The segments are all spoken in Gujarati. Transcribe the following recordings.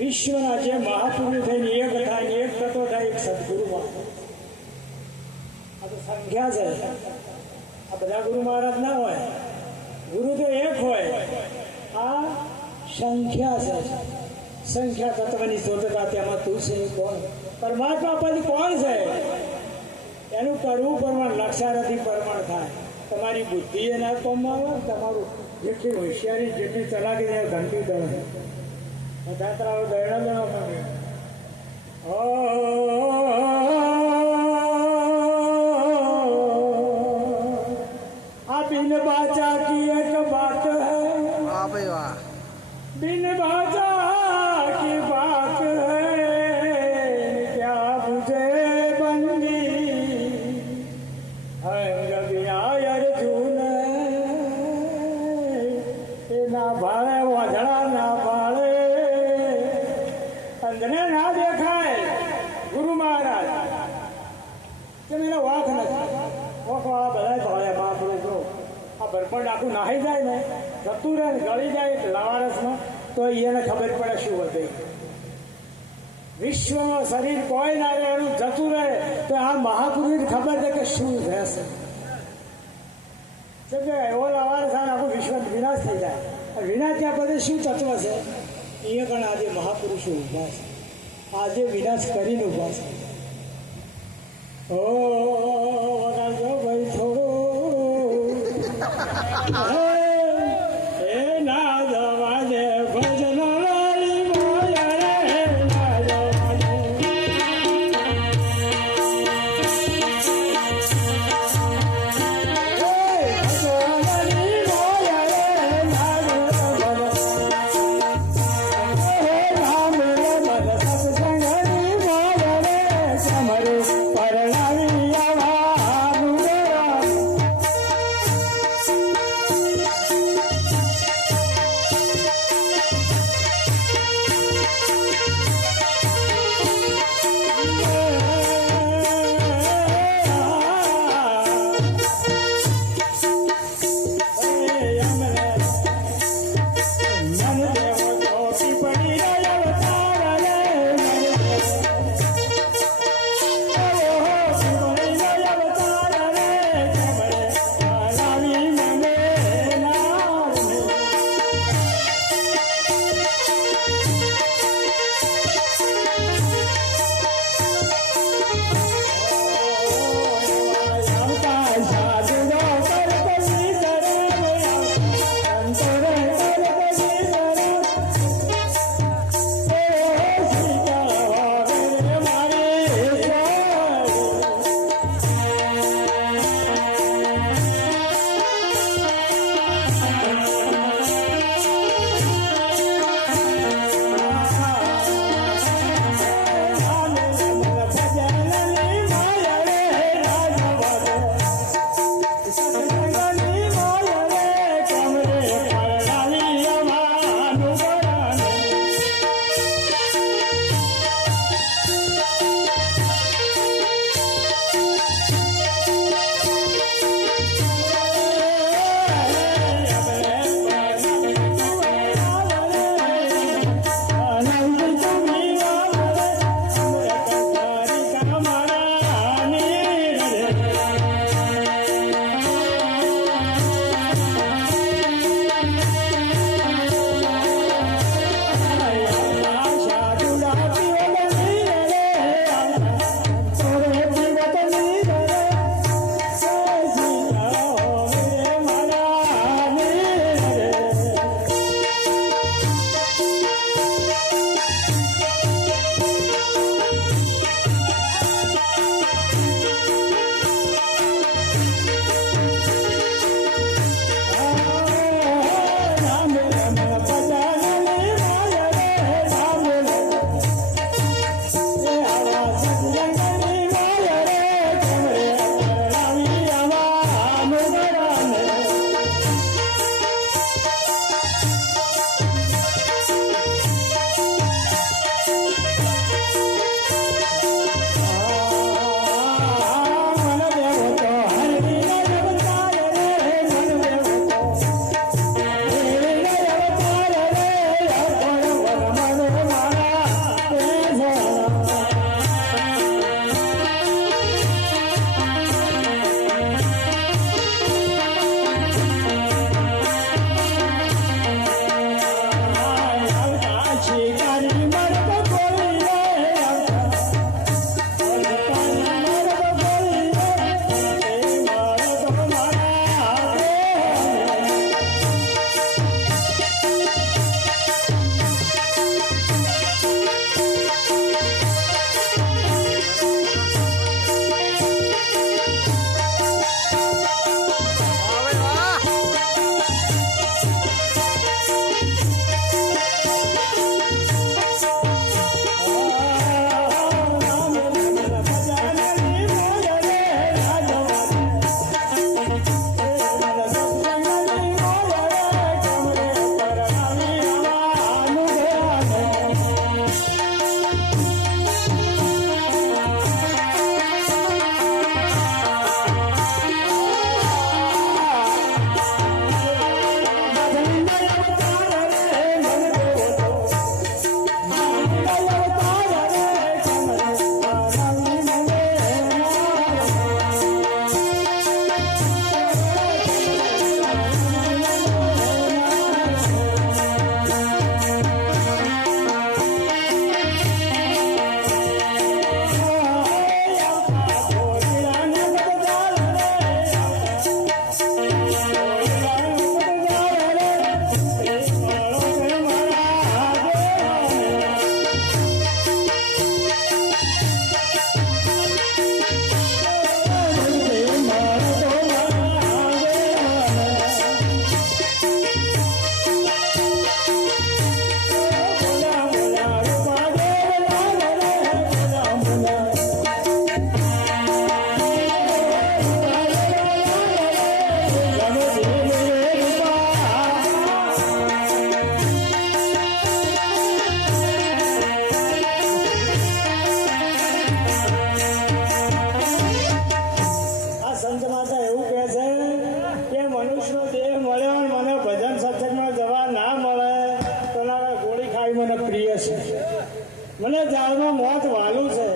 વિશ્વના જે મહાપુરુષ થઈને એક થાય એક થતો થાય એક સદગુરુ આ તો સંખ્યા છે. આ બધા ગુરુ મહારાજ ના હોય, ગુરુ તો એક હોય. આ સંખ્યા છે. સંખ્યા તત્વની શોધતા તેમાં તું છે કોણ? પરમાત્મા પછી કોણ છે એનું કરવું પ્રમાણ લક્ષારથી પ્રમાણ થાય. તમારી બુદ્ધિ એના કોમમાં આવે, તમારું જેટલી હોશિયારી જેટલી ચલાકી એ ઘંટી દળ દાતરાઓ દરણા દણા આ બિન બાજા કી એક બાત હૈ. વાહ ભાઈ વાહ. बिन बाजा की बात है क्या मुझे बंदी अंग बिना अर्जुन ना भाड़े वाधड़ा ना भाड़े अंदने ना देखाय. गुरु महाराज તમે એનો વાંક નથી. વાંક વાળા બધા ભાડે મહાપુરુષો આ ભરપણ આખું નાહી જાય ને જતું રહે ગળી જાય લવારસમાં તો એને ખબર પડે શું વધે. વિશ્વમાં શરીર કોઈ ના રહે એનું જતું રહે તો આ મહાપુરુષ ખબર છે કે શું રહેશે. એવો લવારસ આખું વિશ્વ વિનાશ થઈ જાય. વિનાશ ત્યાં પછી શું તત્વ છે એ પણ આજે મહાપુરુષો ઊભા છે. આજે વિનાશ કરીને ઊભા છે. ઓ વગાડજો ભાઈ થોડો છે. મને ઝાડમાં મોત વાલું છે.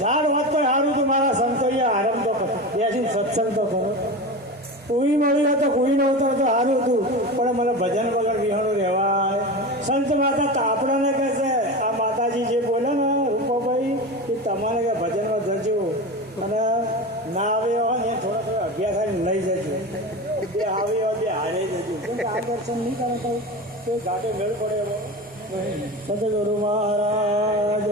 ઝાડ હોત તો સારું તો મારા સંતોએ આરામ તો કરો, બેસીને સત્સંગ તો કરો. કોઈ મળ્યું હોય તો કોઈ નહોતું તો સારું હતું, પણ મને ભજન વગર વિહાણું રહેવાય. સંત માતા આપણને કહે છે, આ માતાજી જે બોલે ને રૂપાભાઈ, કે તમારે કે ભજનમાં જજો અને ના આવે હોય ને થોડો અભ્યાસ કરીને લઈ જજો. બે આવે હોય બે હારે જજો, કેમ કે આ દર્શન નહીં કરે તો ગાડે મેળ પડે. સદગુરુ મહારાજ